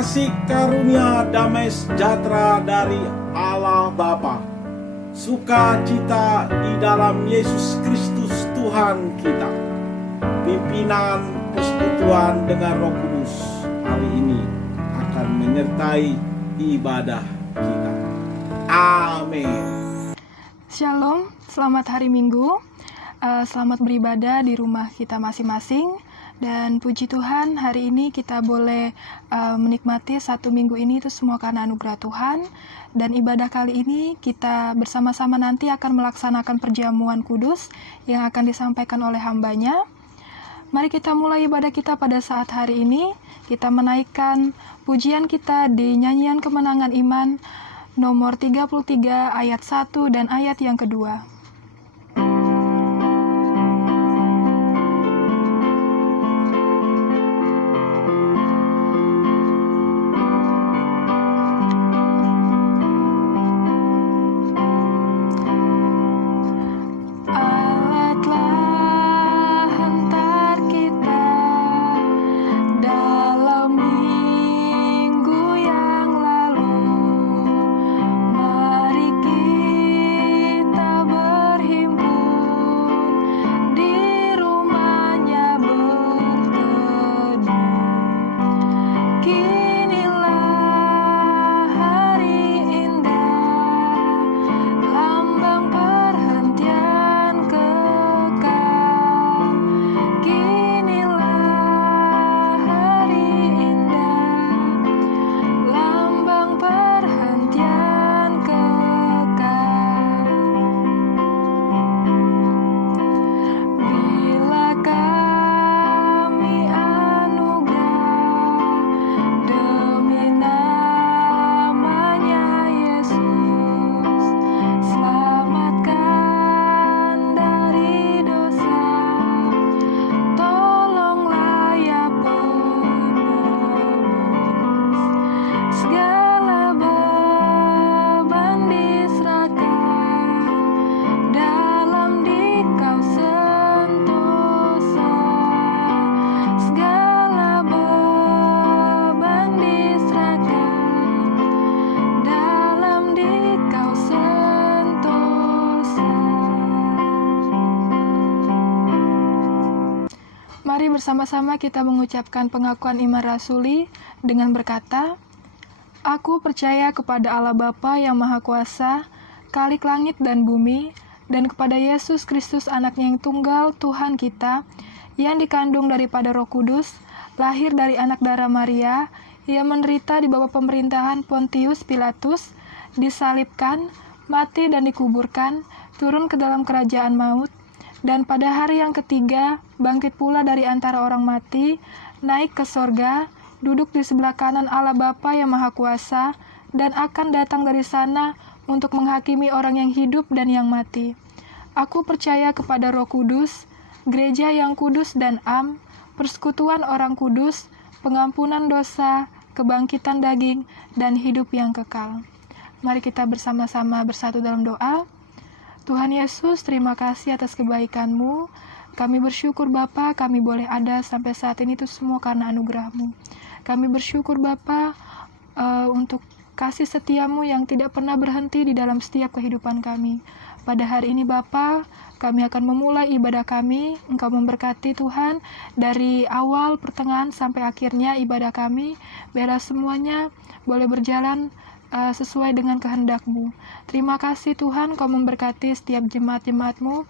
kasih karunia damai sejahtera dari Allah Bapa, sukacita di dalam Yesus Kristus Tuhan kita, pimpinan persekutuan dengan Roh Kudus hari ini akan menyertai ibadah kita. Amin. Shalom, selamat hari Minggu. Selamat beribadah di rumah kita masing-masing. Dan puji Tuhan, hari ini kita boleh menikmati satu minggu ini itu semua karena anugerah Tuhan. Dan ibadah kali ini kita bersama-sama nanti akan melaksanakan perjamuan kudus yang akan disampaikan oleh hambanya. Mari kita mulai ibadah kita pada saat hari ini. Kita menaikkan pujian kita di nyanyian kemenangan iman nomor 33 ayat 1 dan ayat yang kedua. Bersama-sama kita mengucapkan pengakuan iman rasuli dengan berkata, Aku percaya kepada Allah Bapa yang Maha Kuasa, Khalik langit dan bumi, dan kepada Yesus Kristus anaknya yang tunggal Tuhan kita, yang dikandung daripada Roh Kudus, lahir dari anak darah Maria, ia menderita di bawah pemerintahan Pontius Pilatus, disalibkan, mati dan dikuburkan, turun ke dalam kerajaan maut, dan pada hari yang ketiga, bangkit pula dari antara orang mati, naik ke sorga, duduk di sebelah kanan Allah Bapa yang Maha Kuasa, dan akan datang dari sana untuk menghakimi orang yang hidup dan yang mati. Aku percaya kepada Roh Kudus, gereja yang kudus dan am, persekutuan orang kudus, pengampunan dosa, kebangkitan daging, dan hidup yang kekal. Mari kita bersama-sama bersatu dalam doa. Tuhan Yesus, terima kasih atas kebaikan-Mu. Kami bersyukur Bapa, kami boleh ada sampai saat ini itu semua karena anugerah-Mu. Kami bersyukur Bapa untuk kasih setia-Mu yang tidak pernah berhenti di dalam setiap kehidupan kami. Pada hari ini Bapa, kami akan memulai ibadah kami. Engkau memberkati Tuhan dari awal, pertengahan, sampai akhirnya ibadah kami. Biarlah semuanya boleh berjalan sesuai dengan kehendak-Mu. Terima kasih Tuhan, Kau memberkati setiap jemaat-jemaat-Mu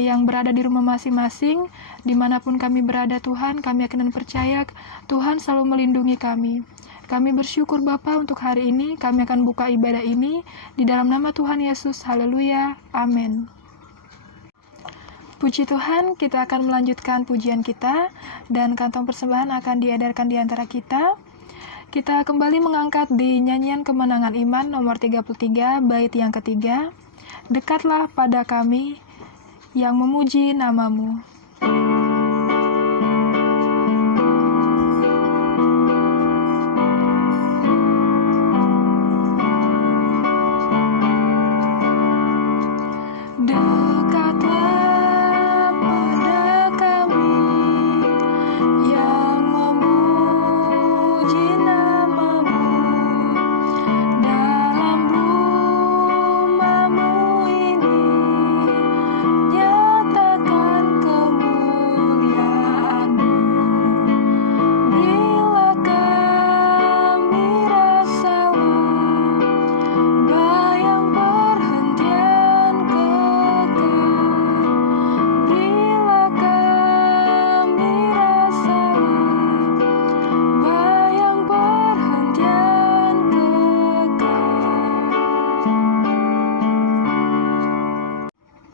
yang berada di rumah masing-masing, dimanapun kami berada Tuhan, kami akan percaya Tuhan selalu melindungi kami. Kami bersyukur Bapa untuk hari ini, kami akan buka ibadah ini di dalam nama Tuhan Yesus. Haleluya, amin. Puji Tuhan, kita akan melanjutkan pujian kita, dan kantong persembahan akan diedarkan di antara kita. Kita kembali mengangkat di nyanyian kemenangan iman nomor 33 bait yang ketiga. Dekatlah pada kami yang memuji nama-Mu. Nama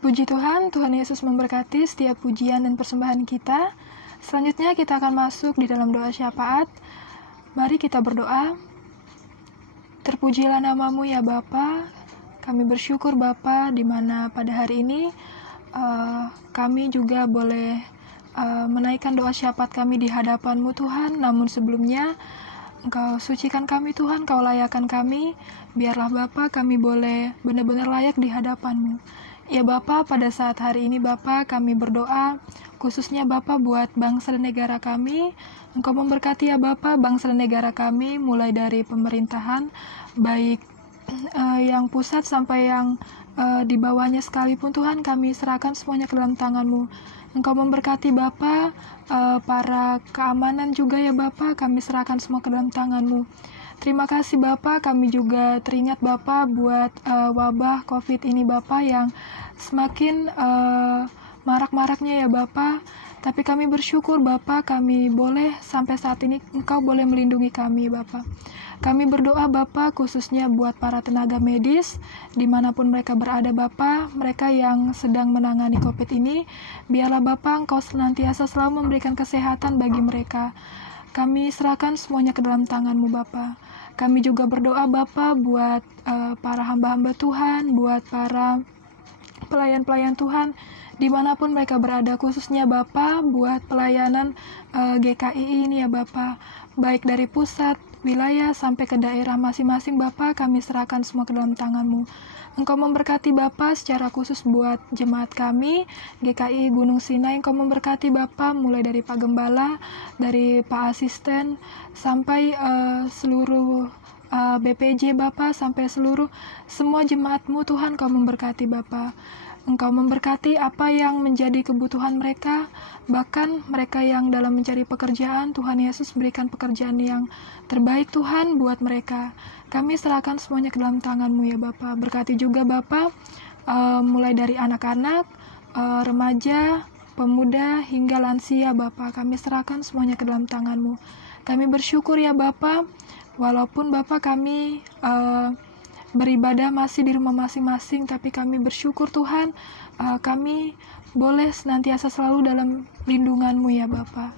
Puji Tuhan, Tuhan Yesus memberkati setiap pujian dan persembahan kita. Selanjutnya kita akan masuk di dalam doa syafaat. Mari kita berdoa. Terpujilah namamu ya Bapa. Kami bersyukur Bapa, di mana pada hari ini kami juga boleh menaikkan doa syafaat kami di hadapan-Mu Tuhan. Namun sebelumnya Engkau sucikan kami Tuhan, Kau layakkan kami. Biarlah Bapa kami boleh benar-benar layak di hadapan-Mu. Ya Bapa, pada saat hari ini Bapa kami berdoa, khususnya Bapa buat bangsa dan negara kami. Engkau memberkati ya Bapa bangsa dan negara kami, mulai dari pemerintahan, baik yang pusat sampai yang di bawahnya sekalipun Tuhan, kami serahkan semuanya ke dalam tangan-Mu. Engkau memberkati Bapa, para keamanan juga ya Bapa, kami serahkan semua ke dalam tangan-Mu. Terima kasih Bapa, kami juga teringat Bapa buat wabah COVID ini Bapa yang semakin marak-maraknya ya Bapa. Tapi kami bersyukur Bapa, kami boleh sampai saat ini Engkau boleh melindungi kami Bapa. Kami berdoa Bapa khususnya buat para tenaga medis dimanapun mereka berada Bapa, mereka yang sedang menangani COVID ini, biarlah Bapa Engkau senantiasa selalu memberikan kesehatan bagi mereka. Kami serahkan semuanya ke dalam tangan-Mu Bapa. Kami juga berdoa Bapa buat para hamba-hamba Tuhan, buat para pelayan-pelayan Tuhan dimanapun mereka berada, khususnya Bapa buat pelayanan GKI ini ya Bapa, baik dari pusat, wilayah sampai ke daerah masing-masing Bapa, kami serahkan semua ke dalam tangan-Mu. Engkau memberkati Bapa secara khusus buat jemaat kami GKI Gunung Sinai. Engkau memberkati Bapa mulai dari Pak Gembala, dari Pak Asisten sampai seluruh BPJ Bapa, sampai seluruh semua jemaat-Mu Tuhan. Engkau memberkati Bapa. Engkau memberkati apa yang menjadi kebutuhan mereka, bahkan mereka yang dalam mencari pekerjaan, Tuhan Yesus berikan pekerjaan yang terbaik Tuhan buat mereka. Kami serahkan semuanya ke dalam tangan-Mu ya Bapa. Berkati juga Bapa, mulai dari anak-anak, remaja, pemuda, hingga lansia Bapa. Kami serahkan semuanya ke dalam tangan-Mu. Kami bersyukur ya Bapa, walaupun Bapa kami beribadah masih di rumah masing-masing, tapi kami bersyukur Tuhan, kami boleh senantiasa selalu dalam lindungan-Mu ya Bapa.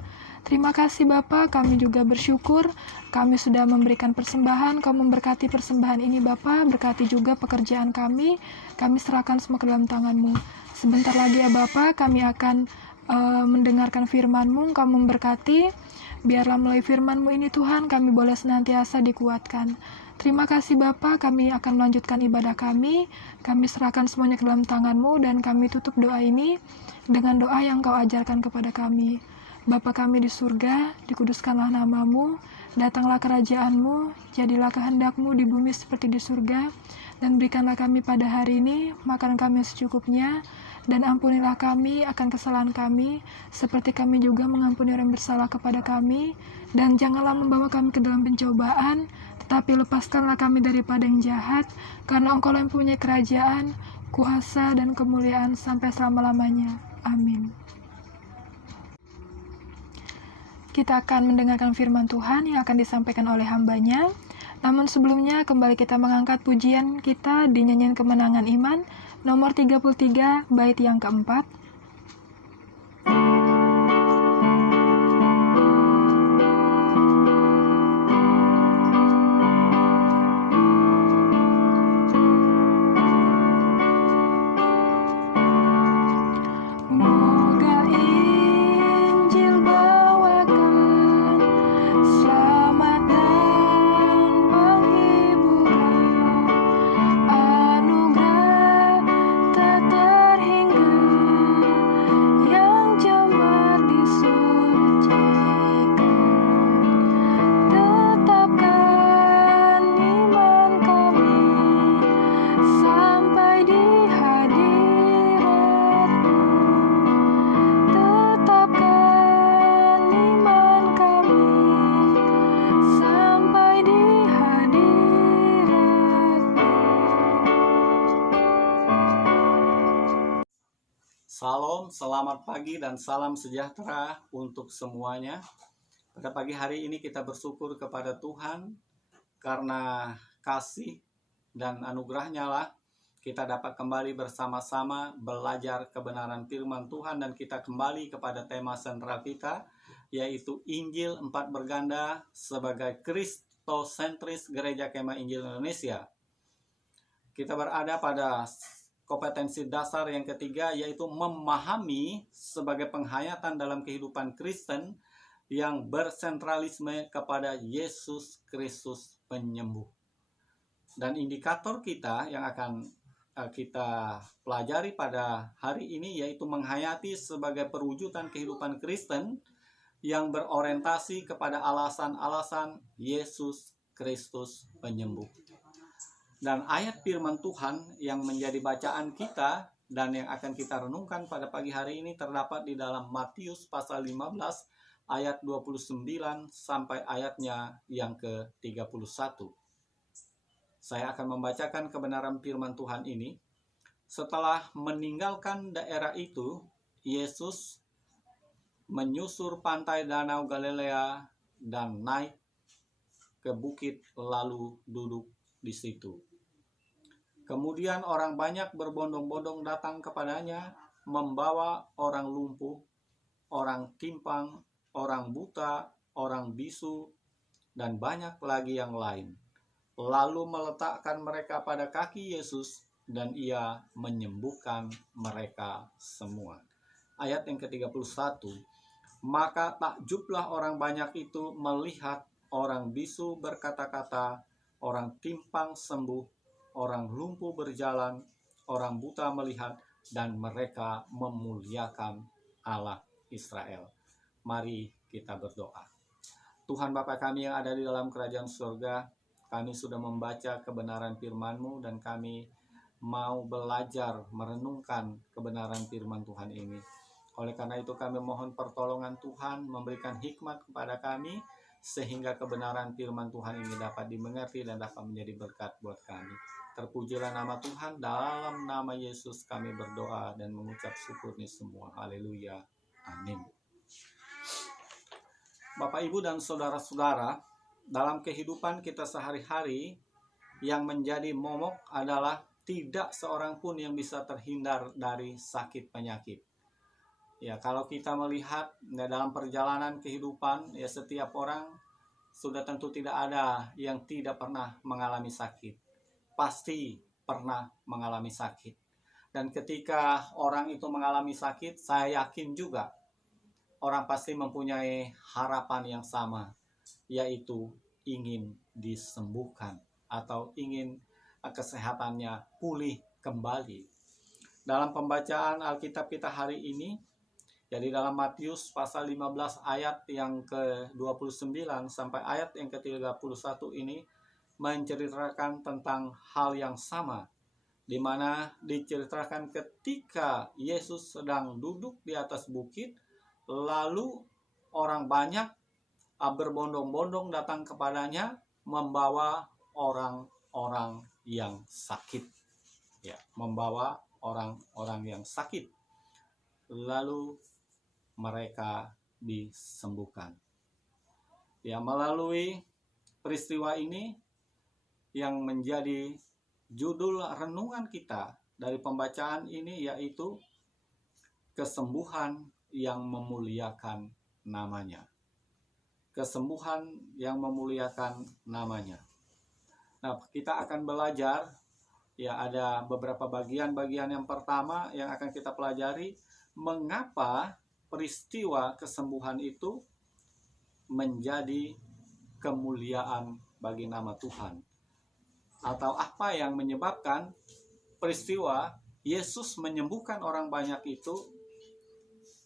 Terima kasih Bapa, kami juga bersyukur kami sudah memberikan persembahan. Kau memberkati persembahan ini Bapa, berkati juga pekerjaan kami serahkan semua ke dalam tangan-Mu. Sebentar lagi ya Bapa, kami akan mendengarkan firman-Mu. Kau memberkati, biarlah melalui firman-Mu ini Tuhan kami boleh senantiasa dikuatkan. Terima kasih Bapa, kami akan melanjutkan ibadah kami serahkan semuanya ke dalam tangan-Mu, dan kami tutup doa ini dengan doa yang Kau ajarkan kepada kami. Bapa kami di surga, dikuduskanlah nama-Mu, datanglah kerajaan-Mu, jadilah kehendak-Mu di bumi seperti di surga, dan berikanlah kami pada hari ini makan kami secukupnya, dan ampunilah kami akan kesalahan kami, seperti kami juga mengampuni orang bersalah kepada kami, dan janganlah membawa kami ke dalam pencobaan, tetapi lepaskanlah kami daripada yang jahat, karena Engkau yang punya kerajaan, kuasa, dan kemuliaan sampai selama-lamanya. Amin. Kita akan mendengarkan firman Tuhan yang akan disampaikan oleh hambanya. Namun sebelumnya, kembali kita mengangkat pujian kita di nyanyian kemenangan iman, nomor 33, bait yang keempat. Salam, selamat pagi dan salam sejahtera untuk semuanya. Pada pagi hari ini kita bersyukur kepada Tuhan karena kasih dan anugerahnya lah kita dapat kembali bersama-sama belajar kebenaran firman Tuhan, dan kita kembali kepada tema sentral kita, yaitu Injil 4 berganda sebagai Kristosentris Gereja Kemah Injil Indonesia. Kita berada pada kompetensi dasar yang ketiga, yaitu memahami sebagai penghayatan dalam kehidupan Kristen yang bersentralisme kepada Yesus Kristus penyembuh. Dan indikator kita yang akan kita pelajari pada hari ini yaitu menghayati sebagai perwujudan kehidupan Kristen yang berorientasi kepada alasan-alasan Yesus Kristus penyembuh. Dan ayat firman Tuhan yang menjadi bacaan kita dan yang akan kita renungkan pada pagi hari ini terdapat di dalam Matius pasal 15 ayat 29 sampai ayatnya yang ke-31. Saya akan membacakan kebenaran firman Tuhan ini. Setelah meninggalkan daerah itu, Yesus menyusur pantai Danau Galilea dan naik ke bukit lalu duduk di situ. Kemudian orang banyak berbondong-bondong datang kepadanya, membawa orang lumpuh, orang timpang, orang buta, orang bisu, dan banyak lagi yang lain. Lalu meletakkan mereka pada kaki Yesus, dan ia menyembuhkan mereka semua. Ayat yang ke-31. Maka takjublah orang banyak itu melihat orang bisu berkata-kata, orang timpang sembuh, orang lumpuh berjalan, orang buta melihat, dan mereka memuliakan Allah Israel. Mari kita berdoa. Tuhan Bapa kami yang ada di dalam kerajaan surga, kami sudah membaca kebenaran firman-Mu dan kami mau belajar merenungkan kebenaran firman Tuhan ini. Oleh karena itu kami mohon pertolongan Tuhan, memberikan hikmat kepada kami sehingga kebenaran firman Tuhan ini dapat dimengerti dan dapat menjadi berkat buat kami. Terpujilah nama Tuhan, dalam nama Yesus kami berdoa dan mengucap syukur ini semua. Haleluya. Amin. Bapak, Ibu, dan saudara-saudara, dalam kehidupan kita sehari-hari yang menjadi momok adalah tidak seorang pun yang bisa terhindar dari sakit penyakit. Ya, kalau kita melihat dalam perjalanan kehidupan, ya setiap orang sudah tentu tidak ada yang tidak pernah mengalami sakit. Pasti pernah mengalami sakit. Dan ketika orang itu mengalami sakit, saya yakin juga orang pasti mempunyai harapan yang sama, yaitu ingin disembuhkan atau ingin kesehatannya pulih kembali. Dalam pembacaan Alkitab kita hari ini, jadi dalam Matius pasal 15 ayat yang ke-29 sampai ayat yang ke-31 ini menceritakan tentang hal yang sama, di mana diceritakan ketika Yesus sedang duduk di atas bukit, lalu orang banyak berbondong-bondong datang kepadanya membawa orang-orang yang sakit. Ya, membawa orang-orang yang sakit. Lalu mereka disembuhkan. Ya, melalui peristiwa ini yang menjadi judul renungan kita dari pembacaan ini yaitu kesembuhan yang memuliakan namanya. Kesembuhan yang memuliakan namanya. Nah, kita akan belajar, ya ada beberapa bagian-bagian. Yang pertama yang akan kita pelajari, mengapa peristiwa kesembuhan itu menjadi kemuliaan bagi nama Tuhan. Atau apa yang menyebabkan peristiwa Yesus menyembuhkan orang banyak itu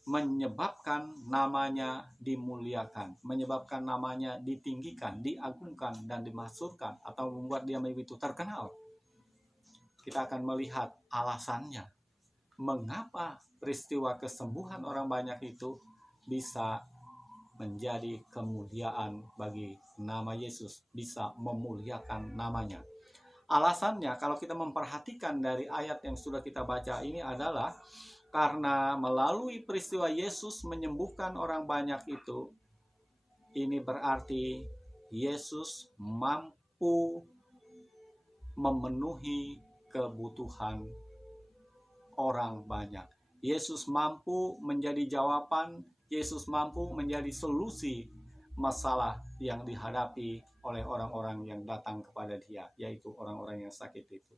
menyebabkan namanya dimuliakan, menyebabkan namanya ditinggikan, diagungkan, dan dimasyhurkan, atau membuat dia begitu terkenal. Kita akan melihat alasannya, mengapa peristiwa kesembuhan orang banyak itu bisa menjadi kemuliaan bagi nama Yesus, bisa memuliakan namanya. Alasannya, kalau kita memperhatikan dari ayat yang sudah kita baca ini adalah karena melalui peristiwa Yesus menyembuhkan orang banyak itu, ini berarti Yesus mampu memenuhi kebutuhan orang banyak. Yesus mampu menjadi jawaban, Yesus mampu menjadi solusi masalah yang dihadapi oleh orang-orang yang datang kepada Dia, yaitu orang-orang yang sakit itu.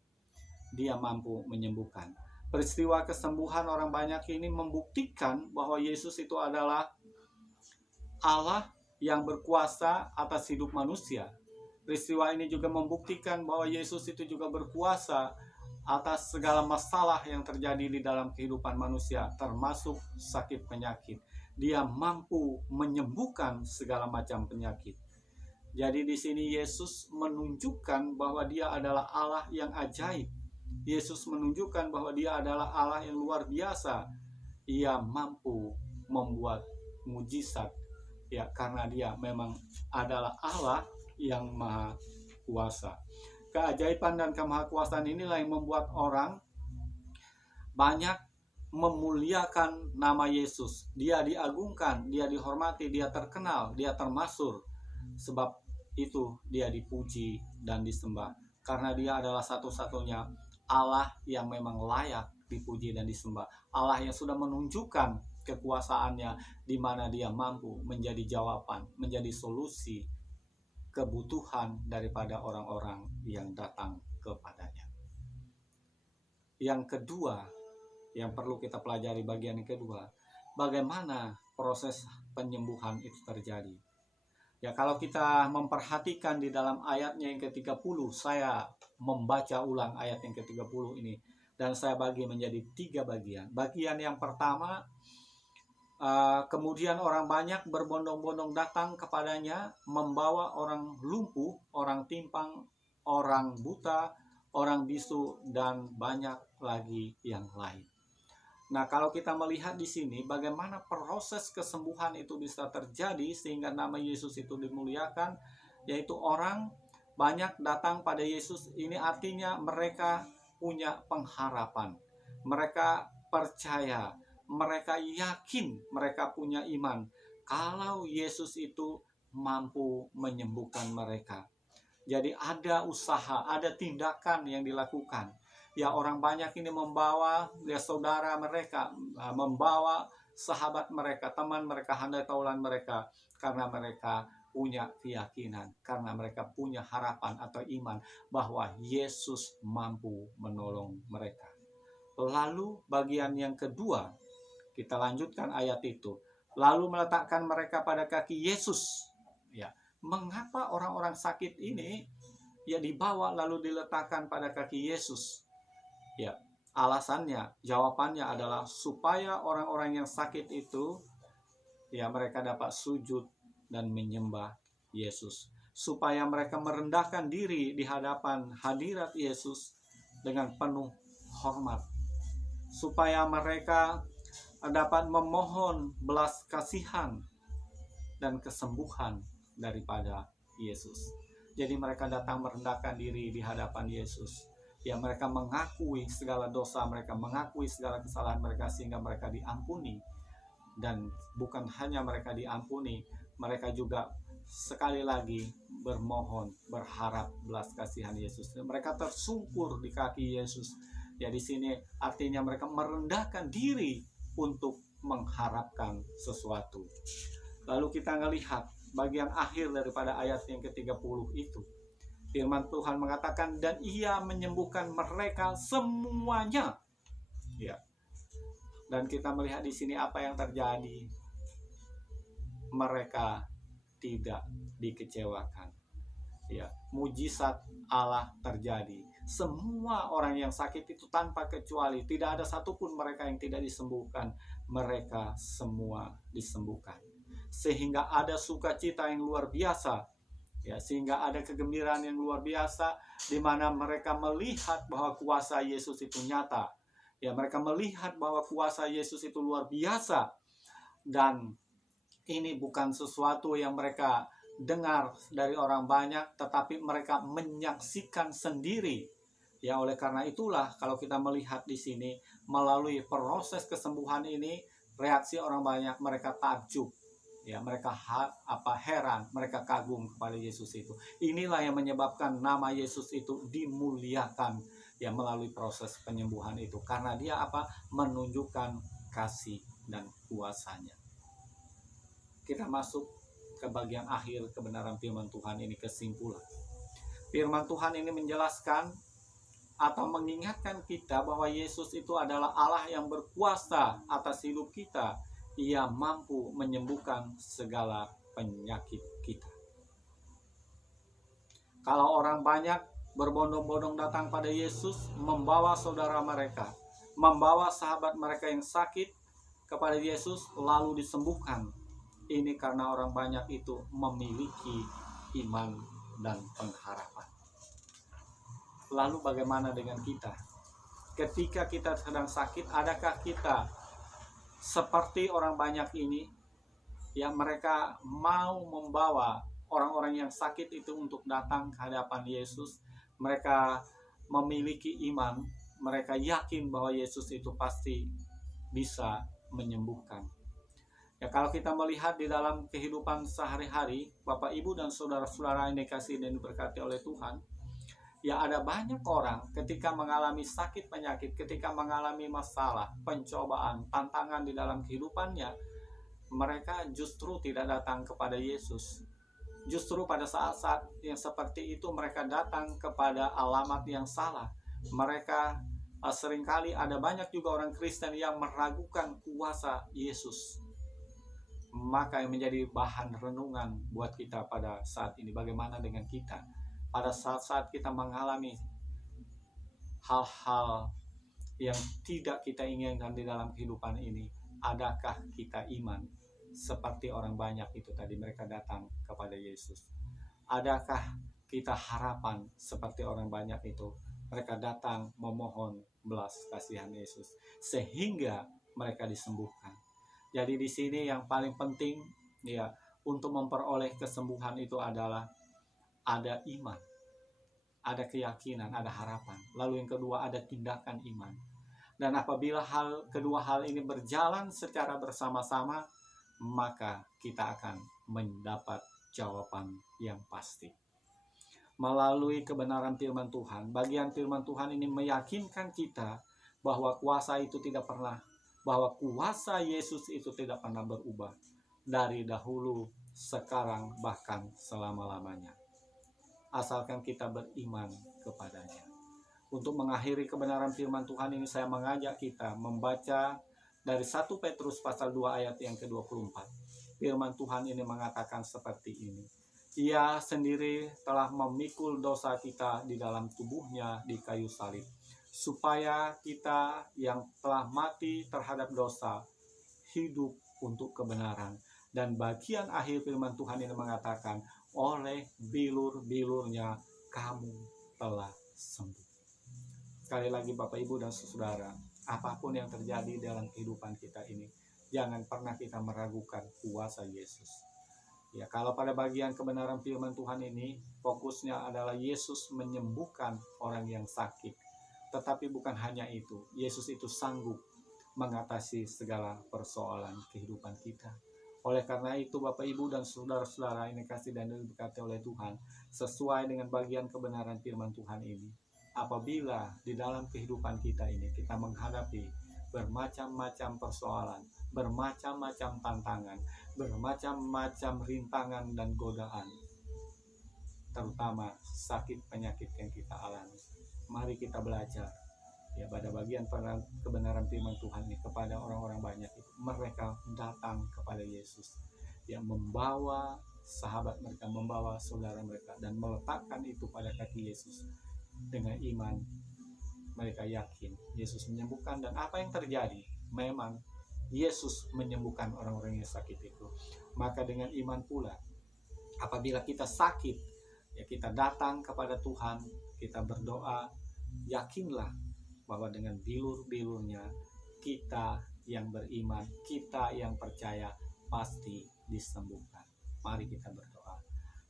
Dia mampu menyembuhkan. Peristiwa kesembuhan orang banyak ini membuktikan bahwa Yesus itu adalah Allah yang berkuasa atas hidup manusia. Peristiwa ini juga membuktikan bahwa Yesus itu juga berkuasa atas segala masalah yang terjadi di dalam kehidupan manusia, termasuk sakit penyakit. Dia mampu menyembuhkan segala macam penyakit. Jadi di sini Yesus menunjukkan bahwa Dia adalah Allah yang ajaib. Yesus menunjukkan bahwa Dia adalah Allah yang luar biasa. Ia mampu membuat mujizat, ya, karena Dia memang adalah Allah yang maha kuasa. Keajaiban dan kemahakuasaan inilah yang membuat orang banyak memuliakan nama Yesus. Dia diagungkan, Dia dihormati, Dia terkenal, Dia termasyhur. Sebab itu Dia dipuji dan disembah. Karena Dia adalah satu-satunya Allah yang memang layak dipuji dan disembah. Allah yang sudah menunjukkan kekuasaannya, di mana Dia mampu menjadi jawaban, menjadi solusi kebutuhan daripada orang-orang yang datang kepadanya. Yang kedua, yang perlu kita pelajari bagian yang kedua, bagaimana proses penyembuhan itu terjadi. Ya, kalau kita memperhatikan di dalam ayatnya yang ke-30, saya membaca ulang ayat yang ke-30 ini, dan saya bagi menjadi 3 bagian. Bagian yang pertama, kemudian orang banyak berbondong-bondong datang kepadanya, membawa orang lumpuh, orang timpang, orang buta, orang bisu, dan banyak lagi yang lain. Nah, kalau kita melihat di sini bagaimana proses kesembuhan itu bisa terjadi sehingga nama Yesus itu dimuliakan, yaitu orang banyak datang pada Yesus. Ini artinya mereka punya pengharapan, mereka percaya, mereka yakin, mereka punya iman kalau Yesus itu mampu menyembuhkan mereka. Jadi ada usaha, ada tindakan yang dilakukan. Ya, orang banyak ini membawa ya saudara mereka, membawa sahabat mereka, teman mereka, handai taulan mereka, karena mereka punya keyakinan, karena mereka punya harapan atau iman bahwa Yesus mampu menolong mereka. Lalu bagian yang kedua, kita lanjutkan ayat itu. Lalu meletakkan mereka pada kaki Yesus. Ya, mengapa orang-orang sakit ini ya dibawa lalu diletakkan pada kaki Yesus? Ya, alasannya, jawabannya adalah supaya orang-orang yang sakit itu ya mereka dapat sujud dan menyembah Yesus. Supaya mereka merendahkan diri di hadapan hadirat Yesus dengan penuh hormat. Supaya mereka dapat memohon belas kasihan dan kesembuhan daripada Yesus. Jadi mereka datang merendahkan diri di hadapan Yesus. Ya, mereka mengakui segala dosa mereka, mengakui segala kesalahan mereka sehingga mereka diampuni. Dan bukan hanya mereka diampuni, mereka juga sekali lagi bermohon, berharap belas kasihan Yesus. Mereka tersungkur di kaki Yesus. Ya, di sini artinya mereka merendahkan diri untuk mengharapkan sesuatu. Lalu kita melihat bagian akhir daripada ayat yang ke-30 itu. Firman Tuhan mengatakan, dan Ia menyembuhkan mereka semuanya. Ya. Dan kita melihat di sini apa yang terjadi. Mereka tidak dikecewakan. Ya, mujizat Allah terjadi. Semua orang yang sakit itu tanpa kecuali, tidak ada satupun mereka yang tidak disembuhkan. Mereka semua disembuhkan. Sehingga ada sukacita yang luar biasa. Ya, sehingga ada kegembiraan yang luar biasa di mana mereka melihat bahwa kuasa Yesus itu nyata. Ya, mereka melihat bahwa kuasa Yesus itu luar biasa. Dan ini bukan sesuatu yang mereka dengar dari orang banyak, tetapi mereka menyaksikan sendiri. Ya, oleh karena itulah kalau kita melihat di sini melalui proses kesembuhan ini, reaksi orang banyak, mereka takjub. Ya, mereka heran, mereka kagum kepada Yesus itu. Inilah yang menyebabkan nama Yesus itu dimuliakan. ya melalui proses penyembuhan itu, karena dia apa? Menunjukkan kasih dan kuasanya. Kita masuk ke bagian akhir kebenaran firman Tuhan ini, kesimpulan. Firman Tuhan ini menjelaskan atau mengingatkan kita bahwa Yesus itu adalah Allah yang berkuasa atas hidup kita. Ia mampu menyembuhkan segala penyakit kita. Kalau orang banyak berbondong-bondong datang pada Yesus, membawa saudara mereka, membawa sahabat mereka yang sakit kepada Yesus, lalu disembuhkan. Ini karena orang banyak itu memiliki iman dan pengharapan. Lalu bagaimana dengan kita? Ketika kita sedang sakit, adakah kita seperti orang banyak ini, yang mereka mau membawa orang-orang yang sakit itu untuk datang ke hadapan Yesus? Mereka memiliki iman, mereka yakin bahwa Yesus itu pasti bisa menyembuhkan. Ya, kalau kita melihat di dalam kehidupan sehari-hari, Bapak, Ibu, dan saudara-saudara yang dikasihi dan diberkati oleh Tuhan, ya ada banyak orang ketika mengalami sakit penyakit, ketika mengalami masalah, pencobaan, tantangan di dalam kehidupannya, mereka justru tidak datang kepada Yesus. Justru pada saat-saat yang seperti itu mereka datang kepada alamat yang salah. Mereka seringkali ada banyak juga orang Kristen yang meragukan kuasa Yesus. Maka yang menjadi bahan renungan buat kita pada saat ini, bagaimana dengan kita? Pada saat-saat kita mengalami hal-hal yang tidak kita inginkan di dalam kehidupan ini, adakah kita iman seperti orang banyak itu tadi, mereka datang kepada Yesus? Adakah kita harapan seperti orang banyak itu, mereka datang memohon belas kasihan Yesus sehingga mereka disembuhkan? Jadi di sini yang paling penting ya untuk memperoleh kesembuhan itu adalah ada iman, ada keyakinan, ada harapan. Lalu yang kedua ada tindakan iman. Dan apabila kedua hal ini berjalan secara bersama-sama, maka kita akan mendapat jawaban yang pasti. Melalui kebenaran firman Tuhan, bagian firman Tuhan ini meyakinkan kita bahwa kuasa itu tidak pernah, bahwa kuasa Yesus itu tidak pernah berubah dari dahulu, sekarang, bahkan selama-lamanya. Asalkan kita beriman kepadanya. Untuk mengakhiri kebenaran firman Tuhan ini, saya mengajak kita membaca dari 1 Petrus pasal 2 ayat yang ke-24. Firman Tuhan ini mengatakan seperti ini. Ia sendiri telah memikul dosa kita di dalam tubuhnya di kayu salib, supaya kita yang telah mati terhadap dosa hidup untuk kebenaran. Dan bagian akhir firman Tuhan ini mengatakan, oleh bilur-bilurnya kamu telah sembuh. Sekali lagi Bapak, Ibu, dan saudara, apapun yang terjadi dalam kehidupan kita ini, jangan pernah kita meragukan kuasa Yesus. Ya, kalau pada bagian kebenaran firman Tuhan ini, fokusnya adalah Yesus menyembuhkan orang yang sakit. Tetapi bukan hanya itu, Yesus itu sanggup mengatasi segala persoalan kehidupan kita. Oleh karena itu, Bapak, Ibu, dan saudara-saudara ini kasih dan diberkati oleh Tuhan, sesuai dengan bagian kebenaran firman Tuhan ini, apabila di dalam kehidupan kita ini kita menghadapi bermacam-macam persoalan, bermacam-macam tantangan, bermacam-macam rintangan dan godaan, terutama sakit penyakit yang kita alami, mari kita belajar ya pada bagian kebenaran firman Tuhan ini kepada orang-orang banyak itu. Mereka datang kepada Yesus yang membawa sahabat mereka, membawa saudara mereka, dan meletakkan itu pada kaki Yesus. Dengan iman mereka yakin Yesus menyembuhkan. Dan apa yang terjadi? Memang Yesus menyembuhkan orang-orang yang sakit itu. Maka dengan iman pula, apabila kita sakit, ya kita datang kepada Tuhan, kita berdoa, yakinlah bahwa dengan bilur-bilurnya kita yang beriman, kita yang percaya pasti disembuhkan. Mari kita berdoa.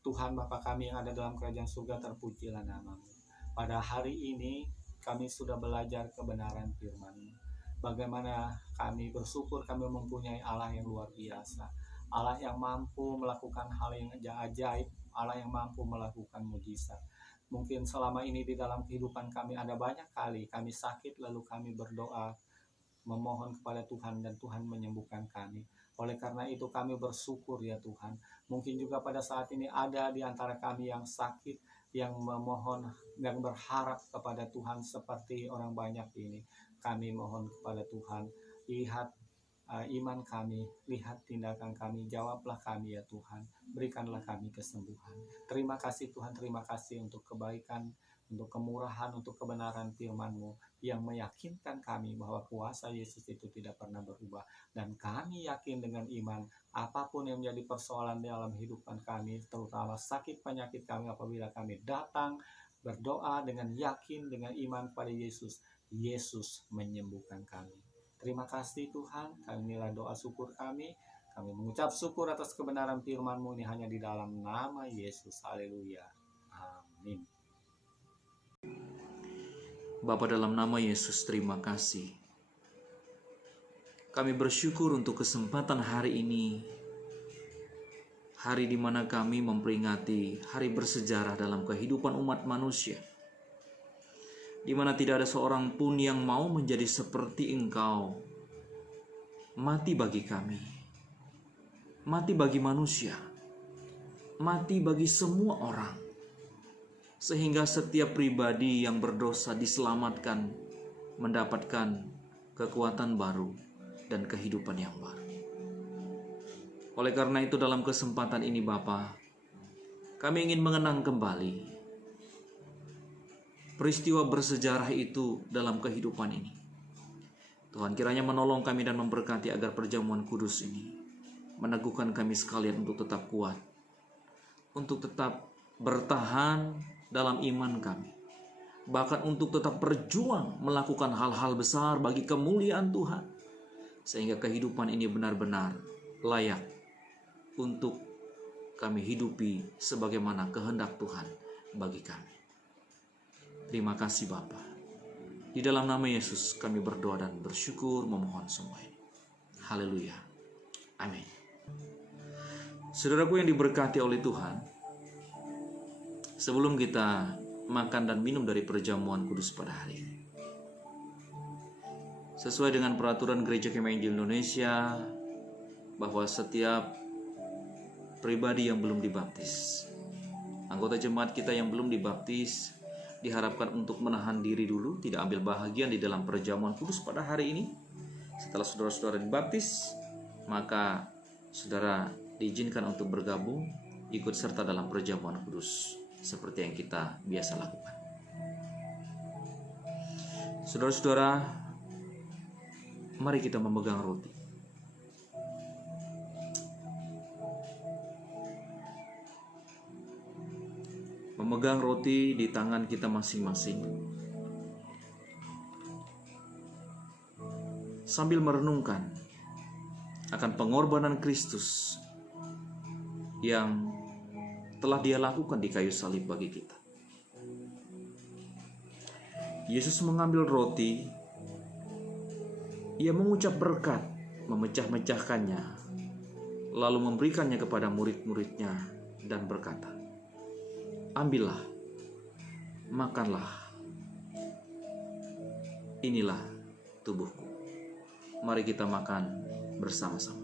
Tuhan Bapa kami yang ada dalam kerajaan surga, terpujilah nama-Mu. Pada hari ini kami sudah belajar kebenaran firman-Mu. Bagaimana kami bersyukur kami mempunyai Allah yang luar biasa, Allah yang mampu melakukan hal yang ajaib, Allah yang mampu melakukan mujizat. Mungkin selama ini di dalam kehidupan kami ada banyak kali kami sakit, lalu kami berdoa memohon kepada Tuhan dan Tuhan menyembuhkan kami. Oleh karena itu kami bersyukur ya Tuhan. Mungkin juga pada saat ini ada di antara kami yang sakit, yang memohon, yang berharap kepada Tuhan seperti orang banyak ini. Kami mohon kepada Tuhan, lihat iman kami, lihat tindakan kami, jawablah kami ya Tuhan, berikanlah kami kesembuhan. Terima kasih Tuhan, terima kasih untuk kebaikan, untuk kemurahan, untuk kebenaran firman-Mu yang meyakinkan kami bahwa kuasa Yesus itu tidak pernah berubah. Dan kami yakin dengan iman, apapun yang menjadi persoalan dalam kehidupan kami, terutama sakit penyakit kami, apabila kami datang berdoa dengan yakin, dengan iman pada Yesus, Yesus menyembuhkan kami. Terima kasih Tuhan, inilah doa syukur kami. Kami mengucap syukur atas kebenaran firman-Mu ini hanya di dalam nama Yesus. Haleluya. Amin. Bapa, dalam nama Yesus, terima kasih. Kami bersyukur untuk kesempatan hari ini. Hari di mana kami memperingati hari bersejarah dalam kehidupan umat manusia. Di mana tidak ada seorang pun yang mau menjadi seperti Engkau. Mati bagi kami. Mati bagi manusia. Mati bagi semua orang. Sehingga setiap pribadi yang berdosa diselamatkan, mendapatkan kekuatan baru dan kehidupan yang baru. Oleh karena itu dalam kesempatan ini Bapa, kami ingin mengenang kembali peristiwa bersejarah itu dalam kehidupan ini. Tuhan kiranya menolong kami dan memberkati agar perjamuan kudus ini meneguhkan kami sekalian untuk tetap kuat, untuk tetap bertahan dalam iman kami, bahkan untuk tetap berjuang melakukan hal-hal besar bagi kemuliaan Tuhan, sehingga kehidupan ini benar-benar layak untuk kami hidupi sebagaimana kehendak Tuhan bagi kami. Terima kasih Bapa. Di dalam nama Yesus kami berdoa dan bersyukur memohon semua ini. Haleluya. Amin. Saudaraku yang diberkati oleh Tuhan, sebelum kita makan dan minum dari perjamuan kudus pada hari ini, sesuai dengan peraturan Gereja Kemah Injil Indonesia, bahwa setiap pribadi yang belum dibaptis, anggota jemaat kita yang belum dibaptis, diharapkan untuk menahan diri dulu, tidak ambil bahagian di dalam perjamuan kudus pada hari ini. Setelah saudara-saudara dibaptis, maka saudara diizinkan untuk bergabung, ikut serta dalam perjamuan kudus seperti yang kita biasa lakukan. Saudara-saudara, mari kita memegang roti. Memegang roti di tangan kita masing-masing, sambil merenungkan akan pengorbanan Kristus yang telah Dia lakukan di kayu salib bagi kita. Yesus mengambil roti, Ia mengucap berkat, memecah-mecahkannya, lalu memberikannya kepada murid-muridnya dan berkata, "Ambillah, makanlah. Inilah tubuhku." Mari kita makan bersama-sama.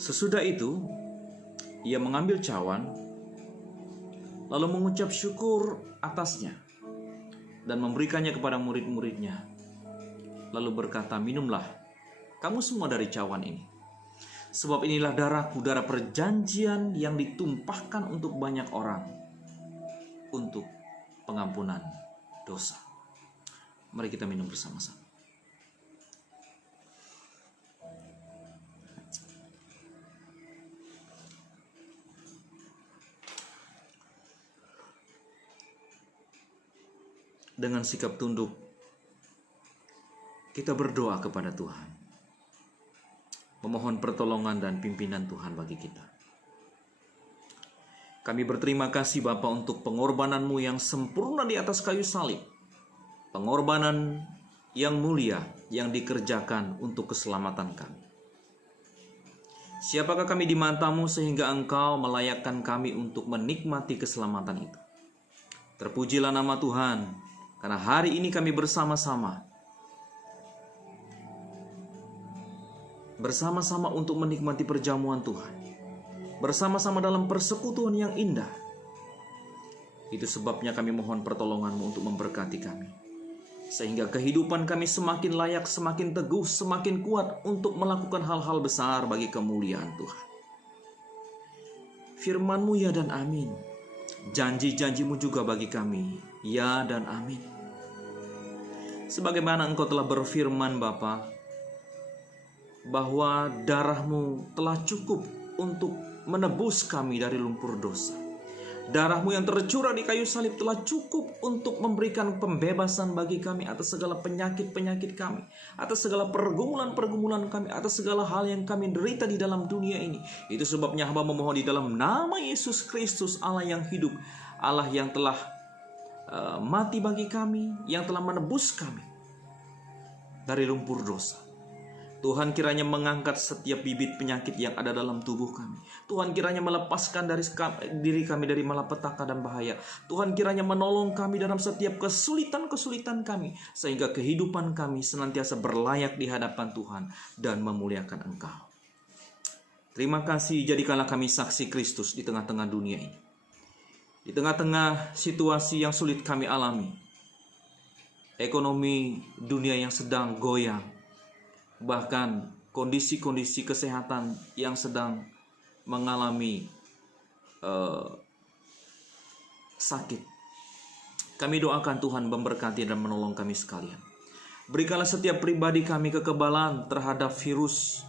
Sesudah itu, Ia mengambil cawan, lalu mengucap syukur atasnya, dan memberikannya kepada murid-muridnya. Lalu berkata, "Minumlah kamu semua dari cawan ini. Sebab inilah darahku, darah perjanjian yang ditumpahkan untuk banyak orang, untuk pengampunan dosa." Mari kita minum bersama-sama. Dengan sikap tunduk, kita berdoa kepada Tuhan, memohon pertolongan dan pimpinan Tuhan bagi kita. Kami berterima kasih Bapa untuk pengorbanan-Mu yang sempurna di atas kayu salib. Pengorbanan yang mulia yang dikerjakan untuk keselamatan kami. Siapakah kami di mata-Mu sehingga Engkau melayakkan kami untuk menikmati keselamatan itu? Terpujilah nama Tuhan, karena hari ini kami bersama-sama untuk menikmati perjamuan Tuhan. Bersama-sama dalam persekutuan yang indah. Itu sebabnya kami mohon pertolongan-Mu untuk memberkati kami. Sehingga kehidupan kami semakin layak, semakin teguh, semakin kuat untuk melakukan hal-hal besar bagi kemuliaan Tuhan. Firman-Mu ya dan amin. Janji-janji-Mu juga bagi kami, ya dan amin. Sebagaimana Engkau telah berfirman Bapa, bahwa darah-Mu telah cukup untuk menebus kami dari lumpur dosa. Darah-Mu yang tercurah di kayu salib telah cukup untuk memberikan pembebasan bagi kami atas segala penyakit-penyakit kami, atas segala pergumulan-pergumulan kami, atas segala hal yang kami derita di dalam dunia ini. Itu sebabnya hamba memohon di dalam nama Yesus Kristus, Allah yang hidup, Allah yang telah mati bagi kami, yang telah menebus kami dari lumpur dosa. Tuhan kiranya mengangkat setiap bibit penyakit yang ada dalam tubuh kami. Tuhan kiranya melepaskan diri kami dari malapetaka dan bahaya. Tuhan kiranya menolong kami dalam setiap kesulitan-kesulitan kami, sehingga kehidupan kami senantiasa berlayak di hadapan Tuhan dan memuliakan Engkau. Terima kasih, jadikanlah kami saksi Kristus di tengah-tengah dunia ini. Di tengah-tengah situasi yang sulit kami alami. Ekonomi dunia yang sedang goyang. Bahkan kondisi-kondisi kesehatan yang sedang mengalami sakit. Kami doakan Tuhan memberkati dan menolong kami sekalian. Berikanlah setiap pribadi kami kekebalan terhadap virus.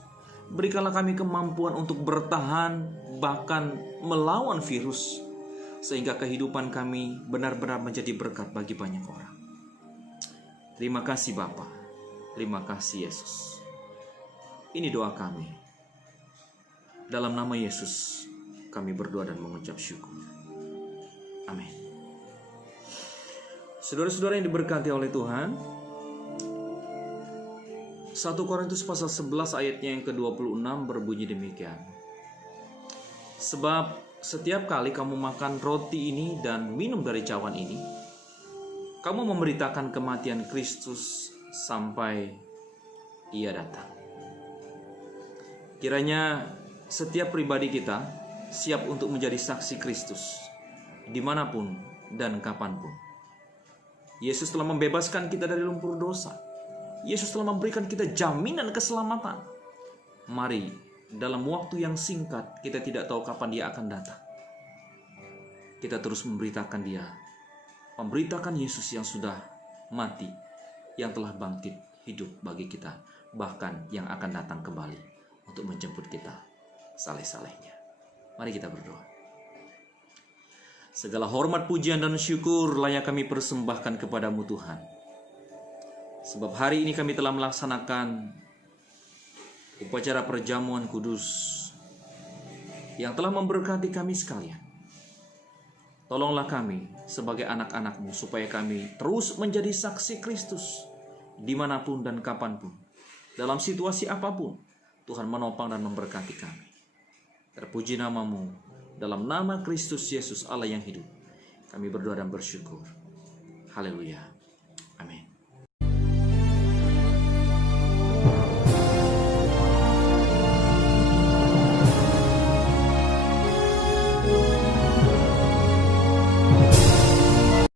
Berikanlah kami kemampuan untuk bertahan bahkan melawan virus, sehingga kehidupan kami benar-benar menjadi berkat bagi banyak orang. Terima kasih Bapa. Terima kasih Yesus. Ini doa kami. Dalam nama Yesus kami berdoa dan mengucap syukur. Amin. Saudara-saudara yang diberkati oleh Tuhan, 1 Korintus pasal 11 ayatnya yang ke-26 berbunyi demikian. Sebab setiap kali kamu makan roti ini dan minum dari cawan ini, kamu memberitakan kematian Kristus sampai Ia datang. Kiranya setiap pribadi kita siap untuk menjadi saksi Kristus dimanapun dan kapanpun. Yesus telah membebaskan kita dari lumpur dosa. Yesus telah memberikan kita jaminan keselamatan. Mari, dalam waktu yang singkat, kita tidak tahu kapan Dia akan datang, kita terus memberitakan Dia, memberitakan Yesus yang sudah mati, yang telah bangkit hidup bagi kita, bahkan yang akan datang kembali untuk menjemput kita saleh-salehnya. Mari kita berdoa. Segala hormat, pujian, dan syukur layak kami persembahkan kepadamu Tuhan. Sebab hari ini kami telah melaksanakan upacara perjamuan kudus yang telah memberkati kami sekalian. Tolonglah kami sebagai anak-anak-Mu supaya kami terus menjadi saksi Kristus dimanapun dan kapanpun, dalam situasi apapun. Tuhan menopang dan memberkati kami. Terpuji nama-Mu, dalam nama Kristus Yesus Allah yang hidup, kami berdoa dan bersyukur. Haleluya.